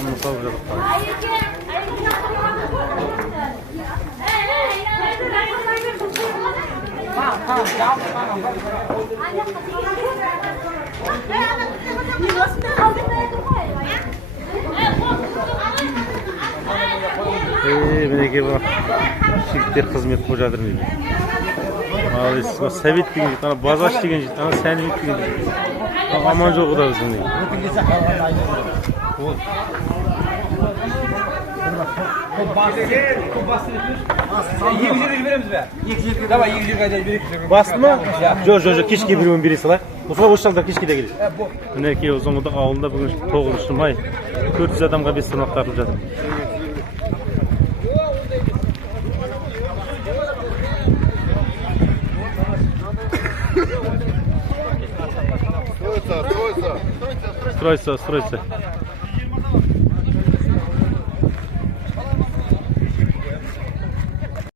Tamam, salып жатыр. Мінекей бұл жігіттер қызмет қылып жатыр дейді. Сәбит деген жігіт, Базаш деген жігіт, Сәнібек деген жігіт. Аман жоқ да біздің дейді. Басты ма? Жоқ, кешке біреуін бере салайық. Осылай осы жағда кешке де келеді. Мінекей Ұзынқұдық ауылында бүгін 9 май 400 адамға бестамақ тартылып жатыр. Стройся.